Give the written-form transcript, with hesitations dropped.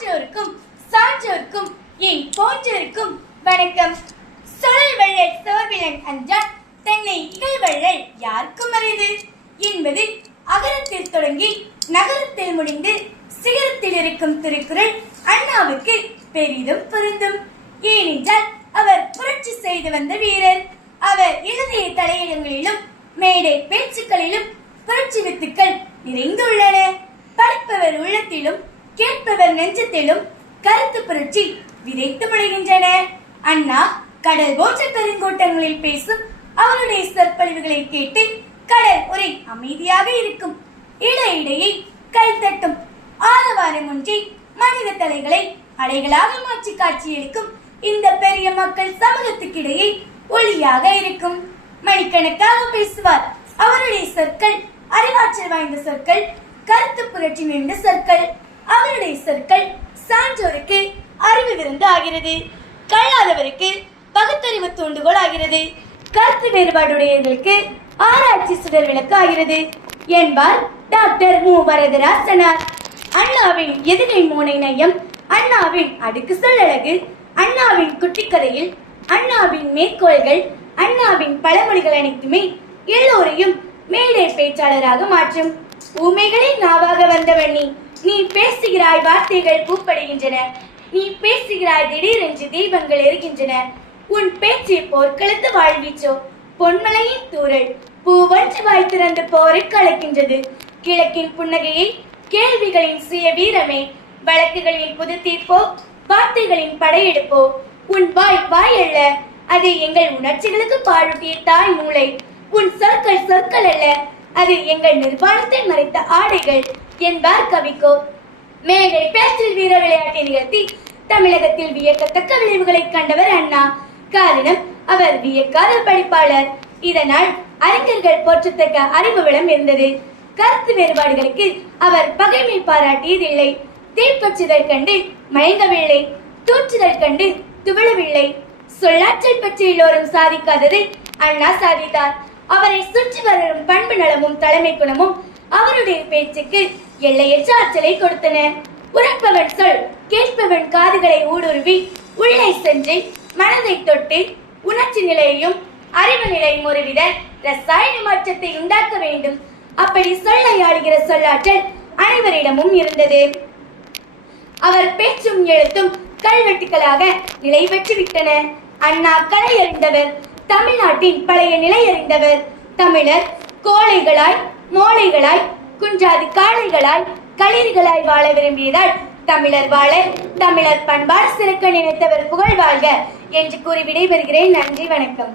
சான்றோருக்கும் சான்றோருக்கும் என் போன்றோருக்கும் வணக்கம். சுழல் வள்ளல் சோர்விலன் அஞ்சான் தன்னை இகழ்வள்ளல் யாருக்கும் அறிது என்பது அகரத்தில் தொடங்கி நகரத்தில் முடிந்து சிகரத்தில் இருக்கும் திருக்குறள் அண்ணாவுக்கு பெரிதும் பொருந்தும். ஏனென்றால் அவர் புரட்சி செய்து வந்த வீரர். அவர் எழுதிய தலையங்கங்களிலும் மேடை பேச்சுக்களிலும் புரட்சி வித்துக்கள் நிறைந்துள்ளன. படிப்பவர் உள்ளத்திலும் கேட்பவர் நெஞ்சத்திலும் கருத்து புரட்சி விதைத்து முளைகின்றன. அண்ணா கடல் போன்ற பெருங்கோட்டங்களில் பேசும் அவருடைய சொற்பொழிவுகளை கேட்டு கடல் ஒரே அமைதியாக இருக்கும். இடையிடையே கைத்தட்டும் ஆரவாரம் ஒன்றி மனித தலைகளை அலைகளாக மாற்றி காட்சியளிக்கும் இந்த பெரிய மக்கள் சமூகத்துக்கிடையே ஒளியாக இருக்கும். மணிக்கணக்காக பேசுவார். அவருடைய சொற்கள் அறிவாற்றல் வாய்ந்த சொற்கள், கருத்து புரட்சி நிறைந்த சொற்கள். அவருடைய சொற்கள் சான்றோருக்கு அறிவு விருந்து ஆகிறது, கல்லாதவருக்கு பகுத்தறிவு தூண்டுகோல் ஆகிறது, கருத்து வேறுபாடுடையவர்களுக்கு ஆராய்ச்சி சுடர் விளக்கு ஆகிறது என்பார் டாக்டர் மு. வரதராசனார். அண்ணாவின் எதிரை மூனை நயம், அண்ணாவின் அடுக்கு சொல்லழகு, அண்ணாவின் குட்டிக்கதையில் அண்ணாவின் மேற்கோள்கள், அண்ணாவின் பழமொழிகள் அனைத்துமே எல்லோரையும் மேடை பேச்சாளராக மாற்றும். ஊமைகளின் நாவாக வந்தவன் நீ பேசுகிறாய், வார்த்தைகள் பூப்படைகின்றன. நீ பேசுகிறாய், திடீரென்று தீபங்கள் எரிகின்றன. உன் பேச்சு போர்க்களத்து வாழ்வீச்சோ, பொன்மலையின் தூரல் பூவன்று வாய் திறந்து போரை கலக்கின்றது. கிழக்கின் புன்னகையை கேள்விகளின் சுய வீரமே, வழக்குகளின் புது தீர்ப்போ, வார்த்தைகளின் படையெடுப்போ. உன் வாய் அல்ல, அது எங்கள் உணர்ச்சிகளுக்கு பாலூட்டிய தாய் மூளை. உன் சொற்கள் அல்ல, அது எங்கள் நிர்வாணத்தை மறைத்த ஆடைகள் என்பார் கவிக்கோ. மேடை பேச்சில் வீர விளையாட்டை நிகழ்த்தி தமிழகத்தில் வியக்கத்தக்க விளைவுகளை கண்டவர் அண்ணா. காரணம், அவர் வியக்காத படிப்பாளர். இதனால் அறிஞர்கள் போற்றத்தக்க அறிவு வளம் இருந்தது. கருத்து வேறுபாடுகளுக்கு அவர் பகைமை பாராட்டியதில்லை. தீப்பற்றுதல் கண்டு மயங்கவில்லை, தூற்றுதல் கண்டு துவளவில்லை. சொல்லாற்றல் பற்றி எல்லோரும் சாதிக்காததை அண்ணா சாதித்தார். அவரை சுற்றி வரும் பண்பு நலமும் தலைமை குணமும் அவருடைய பேச்சுக்கு எல்லையற்ற ஆற்றலை கொடுத்தன. உரைப்பவன் சொல் கேட்பவன் காதுகளை ஊடுருவி உள்ளே சென்று மனதை தொட்டு உணர்ச்சி நிலையையும் அறிவு நிலையும் ஒருவித ரசாயன மாற்றத்தை உண்டாக்க வேண்டும். அப்படி சொல்லை ஆடுகிற சொல்லாற்றல் அனைவரிடமும் இருந்தது. அவர் பேச்சும் எழுத்தும் கல்வெட்டுகளாக நிலை பெற்று விட்டன. அண்ணா கலை அறிந்தவர், தமிழ்நாட்டின் பழைய நிலை அறிந்தவர். தமிழர் கோழைகளாய் மோளைகளாய் குன்றாது காளைகளாய் களிர்களாய் வாழ விரும்பியதால் தமிழர் வாழ தமிழர் பண்பாடு சிறக்க நினைத்தவர் புகழ் வாழ்க என்று கூறி விடைபெறுகிறேன். நன்றி, வணக்கம்.